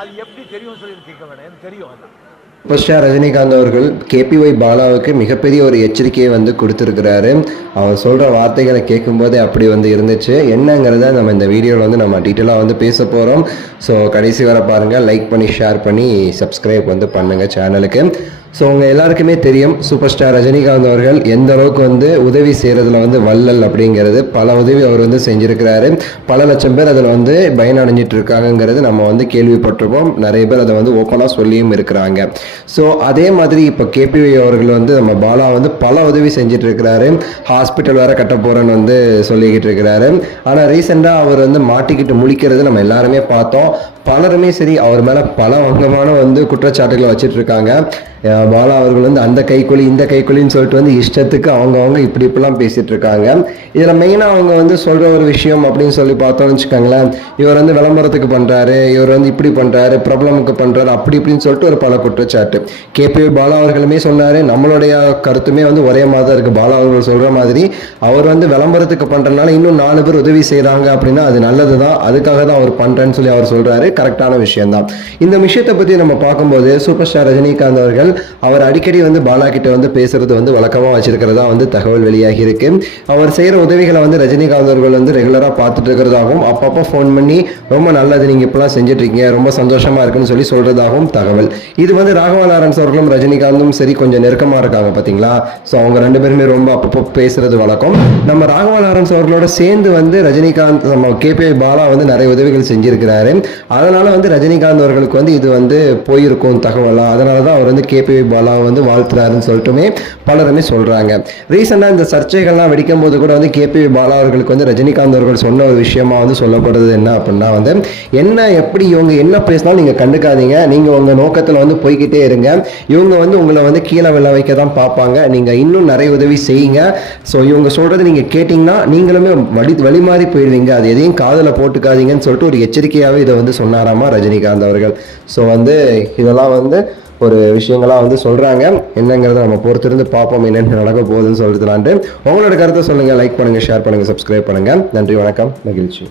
அது எப்படி தெரியும் சொல்லி கேட்க வேணாம், எனக்கு தெரியும். சூப்பர் ஸ்டார் ரஜினிகாந்த் அவர்கள் கேபிஒய் பாலாவுக்கு மிகப்பெரிய ஒரு எச்சரிக்கையை வந்து கொடுத்துருக்கிறாரு. அவர் சொல்கிற வார்த்தைகளை கேட்கும்போதே அப்படி வந்து இருந்துச்சு. என்னங்கிறத நம்ம இந்த வீடியோவில் வந்து நம்ம டீட்டெயிலாக வந்து பேச போகிறோம். ஸோ கடைசி வரை பாருங்கள், லைக் பண்ணி ஷேர் பண்ணி சப்ஸ்கிரைப் வந்து பண்ணுங்கள் சேனலுக்கு. ஸோ உங்கள் எல்லாருக்குமே தெரியும் சூப்பர் ஸ்டார் ரஜினிகாந்த் அவர்கள் எந்த அளவுக்கு வந்து உதவி செய்கிறதுல வந்து வள்ளல் அப்படிங்கிறது. பல உதவி அவர் வந்து செஞ்சுருக்கிறாரு. பல லட்சம் பேர் அதில் வந்து பயனடைஞ்சிட்டு இருக்காங்கிறது நம்ம வந்து கேள்விப்பட்டிருப்போம். நிறைய பேர் அதை வந்து ஓப்பனாக சொல்லியும் இருக்கிறாங்க. ஸோ அதே மாதிரி இப்போ கேபிஒய் அவர்கள் வந்து நம்ம பாலா வந்து பல உதவி செஞ்சுட்டு இருக்கிறாரு. ஹாஸ்பிட்டல் வேற கட்ட போகிறேன்னு வந்து சொல்லிக்கிட்டு இருக்கிறாரு. ஆனால் ரீசெண்டாக அவர் வந்து மாட்டிக்கிட்டு முழிக்கிறது நம்ம எல்லாருமே பார்த்தோம். பலருமே சரி அவர் மேலே பல வங்கமான வந்து குற்றச்சாட்டுகளை வச்சுட்டு இருக்காங்க. பாலா அவர்கள் வந்து அந்த கைக்கூலி இந்த கைக்கூலின்னு சொல்லிட்டு வந்து இஷ்டத்துக்கு அவங்க இப்படிலாம் பேசிட்டு இருக்காங்க. இதில் மெயினாக அவங்க வந்து சொல்கிற ஒரு விஷயம் அப்படின்னு சொல்லி பார்த்தோம்னு வச்சுக்கோங்களேன், இவர் வந்து விளம்பரத்துக்கு பண்ணுறாரு, இவர் வந்து இப்படி பண்ணுறாரு, பிரபலமுக்கு பண்ணுறாரு, அப்படி இப்படின்னு சொல்லிட்டு ஒரு பல குற்றச்சாட்டு. கேபிஒய் பாலா அவர்களுமே சொன்னார், நம்மளுடைய கருத்துமே வந்து ஒரே மாதிரி தான் இருக்குது. பாலா அவர்கள் சொல்கிற மாதிரி அவர் வந்து விளம்பரத்துக்கு பண்ணுறதுனால இன்னும் 4 பேர் உதவி செய்கிறாங்க அப்படின்னா அது நல்லது தான், அதுக்காக தான் அவர் பண்ணுறேன்னு சொல்லி அவர் சொல்கிறாரு. கரெக்டான விஷயம்தான். இந்த விஷயத்தை பற்றி நம்ம பார்க்கும்போது சூப்பர் ஸ்டார் ரஜினிகாந்த் அவர்கள் அவர் அடிக்கடி வந்து பாலா கிட்ட வந்து பேசுறது வந்து வழக்கமாக வச்சிருக்கிறதா வந்து தகவல் வெளியாகி இருக்கு. அவர் செய்கிற உதவிகளை வந்து ரஜினிகாந்த் அவர்கள் வந்து ரெகுலராக பார்த்துட்டு இருக்கிறதாகவும் அப்பப்போ ஃபோன் பண்ணி ரொம்ப நல்லது நீங்கள் இப்பெல்லாம் செஞ்சுட்டு இருக்கீங்க, ரொம்ப சந்தோஷமா இருக்குன்னு சொல்லி சொல்றதாகவும் தகவல். இது வந்து ராகவா லாரன்ஸ் அவர்களும் ரஜினிகாந்தும் சரி கொஞ்சம் நெருக்கமாக இருக்காங்க பார்த்தீங்களா. ஸோ அவங்க 2 பேருமே ரொம்ப அப்பப்போ பேசுறது வழக்கம். நம்ம ராகவா லாரன்ஸ் அவர்களோட சேர்ந்து வந்து ரஜினிகாந்த் நம்ம கேபிஒய் பாலா வந்து நிறைய உதவிகள் செஞ்சிருக்கிறாரு. அதனால வந்து ரஜினிகாந்த் அவர்களுக்கு வந்து இது வந்து போயிருக்கும் தகவலா, அதனால தான் அவர் வந்து கேபிஒய் பாலா வந்து வாழ்த்துறாருன்னு சொல்லிட்டுமே பலருமே சொல்றாங்க. ரீசெண்டாக இந்த சர்ச்சைகள்லாம் வெடிக்கும் போது கூட வந்து கேபிஒய் பாலா அவர்களுக்கு வந்து ரஜினிகாந்த் அவர்கள் சொன்ன ஒரு விஷயமா வந்து சொல்லப்படுறது என்ன அப்படின்னா வந்து, என்ன எப்படி இவங்க என்ன பேசினாலும் நீங்க கண்டுக்காதீங்க, நீங்க உங்க நோக்கத்தில் வந்து போய்கிட்டே இருங்க, இவங்க வந்து உங்களை வந்து கீழே விழ வைக்க தான் பார்ப்பாங்க, நீங்க இன்னும் நிறைய உதவி செய்யுங்க, ஸோ இவங்க சொல்றது நீங்க கேட்டீங்கன்னா நீங்களுமே வழிமாறி போயிடுவீங்க, அது எதையும் காதல போட்டுக்காதீங்கன்னு சொல்லிட்டு ஒரு எச்சரிக்கையாகவே இதை வந்து சொன்னாராமா ரஜினிகாந்த் அவர்கள். ஸோ வந்து இதெல்லாம் வந்து ஒரு விஷயங்களாக வந்து சொல்கிறாங்க. என்னங்கிறத நம்ம பொறுத்திருந்து பார்ப்போம் என்னென்ன நடக்க போகுதுன்னு சொல்லிட்டுலான்ட்டு. உங்களோட கருத்தை சொல்லுங்கள், லைக் பண்ணுங்கள், ஷேர் பண்ணுங்கள், சப்ஸ்கிரைப் பண்ணுங்கள். நன்றி, வணக்கம், மகிழ்ச்சி.